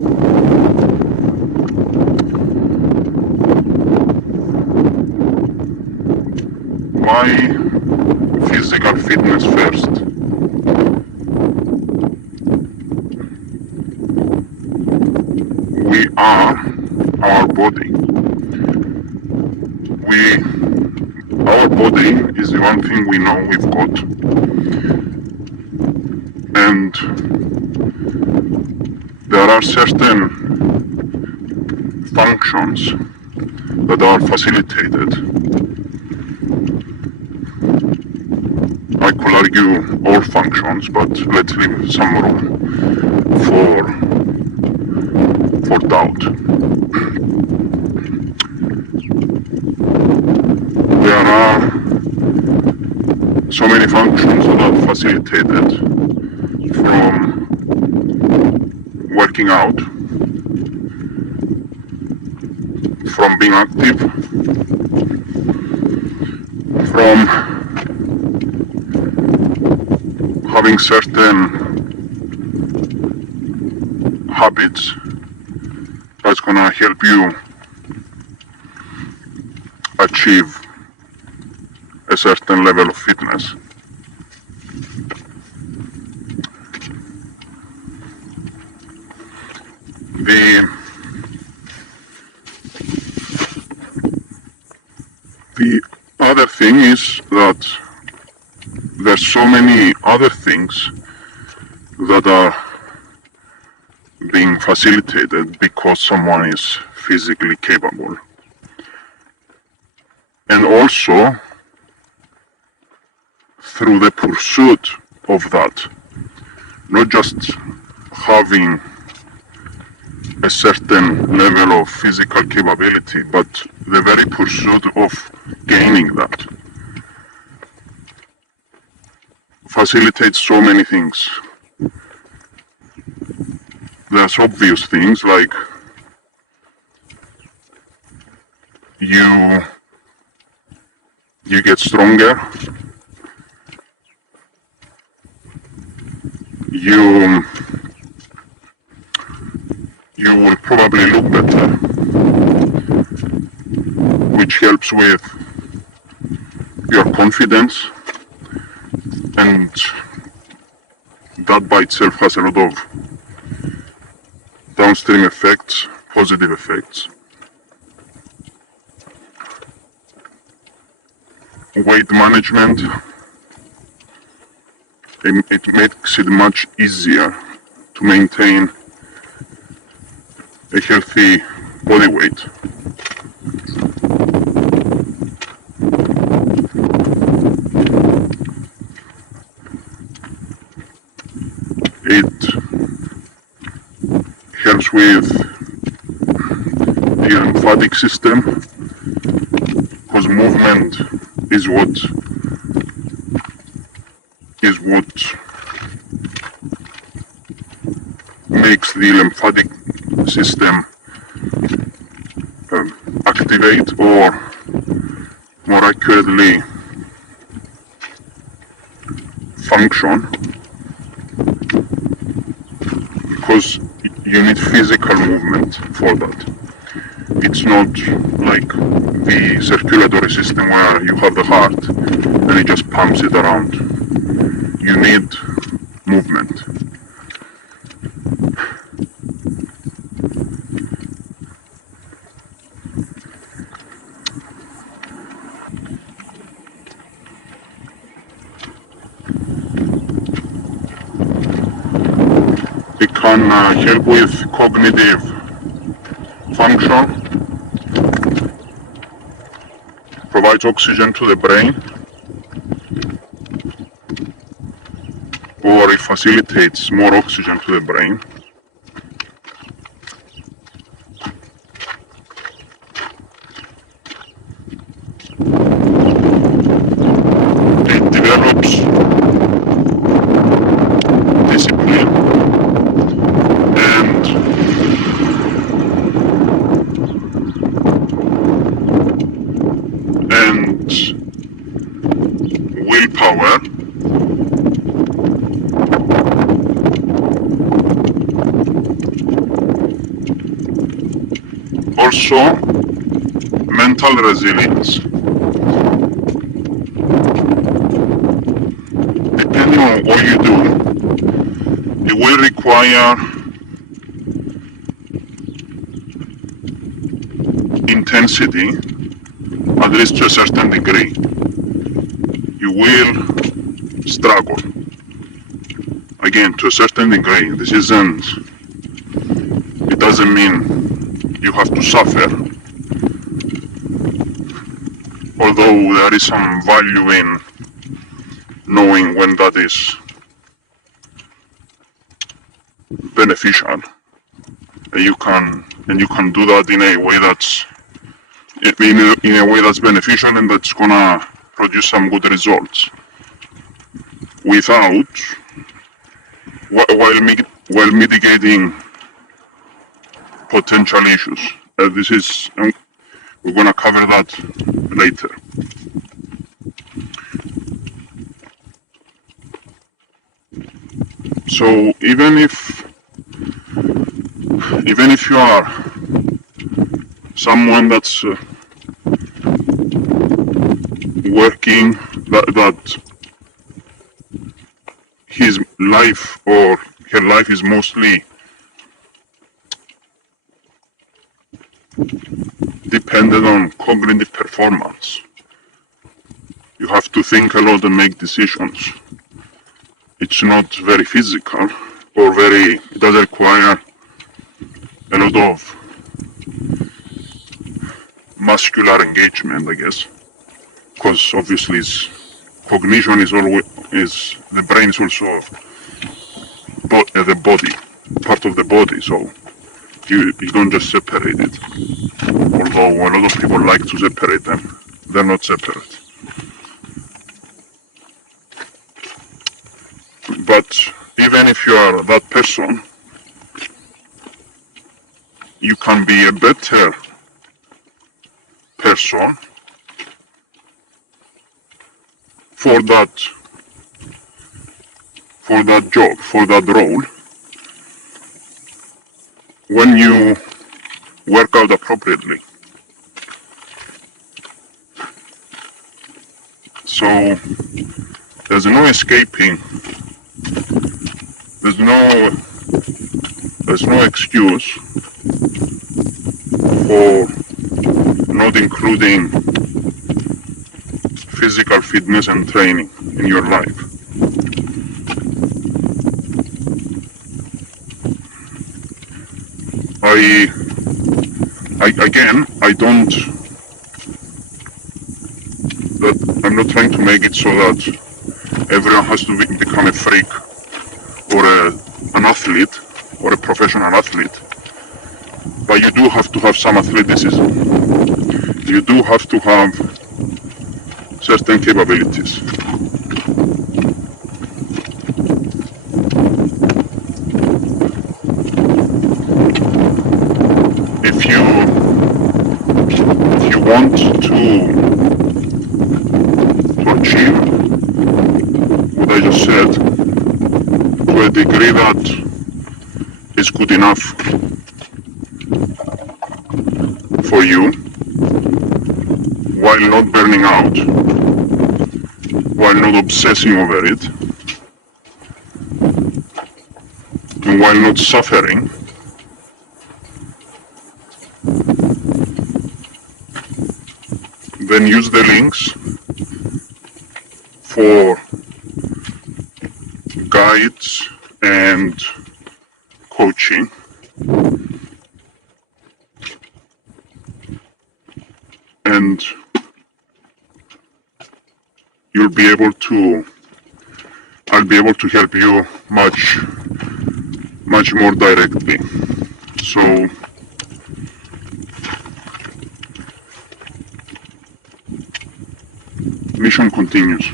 Why physical fitness first? We are our body. Our body is the one thing we know we've got, and there are certain functions that are facilitated. I could argue all functions, but let's leave some room for doubt. There are so many functions that are facilitated from working out, from being active, from having certain habits that's gonna help you achieve a certain level of fitness. The other thing is that there's so many other things that are being facilitated because someone is physically capable. And also through the pursuit of that, not just having a certain level of physical capability, but the very pursuit of gaining that facilitates so many things. There's obvious things like you get stronger, you will probably look better, which helps with your confidence, and that by itself has a lot of downstream effects, positive effects. Weight management, it makes it much easier to maintain a healthy body weight. It helps with the lymphatic system, because movement is what makes the lymphatic system activate, or more accurately function, because you need physical movement for that. It's not like the circulatory system where you have the heart and it just pumps it around. You need movement. It can help with cognitive function, provides oxygen to the brain, or it facilitates more oxygen to the brain. It develops discipline and willpower, also mental resilience. Depending on what you do, it will require intensity, at least to a certain degree. You will struggle, again, to a certain degree. It doesn't mean you have to suffer, although there is some value in knowing when that is beneficial, and you can do that in a way that's beneficial and that's gonna produce some good results without while mitigating potential issues. We're gonna cover that later. So even if you are someone that's working, that his life or her life is mostly dependent on cognitive performance, you have to think a lot and make decisions. It's not very physical or it doesn't require a lot of muscular engagement, I guess, because obviously cognition is the brain is also the body, part of the body, so you don't just separate it. Although a lot of people like to separate them, they're not separate. But even if you are that person, you can be a better person for that job, for that role, when you work out appropriately. So there's no escaping, there's no excuse for not including physical fitness and training in your life. I'm not trying to make it so that everyone has to become a freak or an athlete or a professional athlete, but you do have to have some athleticism. You do have to have certain capabilities. If you want to achieve what I just said to a degree that is good enough for you, while not burning out, while not obsessing over it, and while not suffering, then use the links for guides and coaching, and I'll be able to help you much more directly. So mission continues.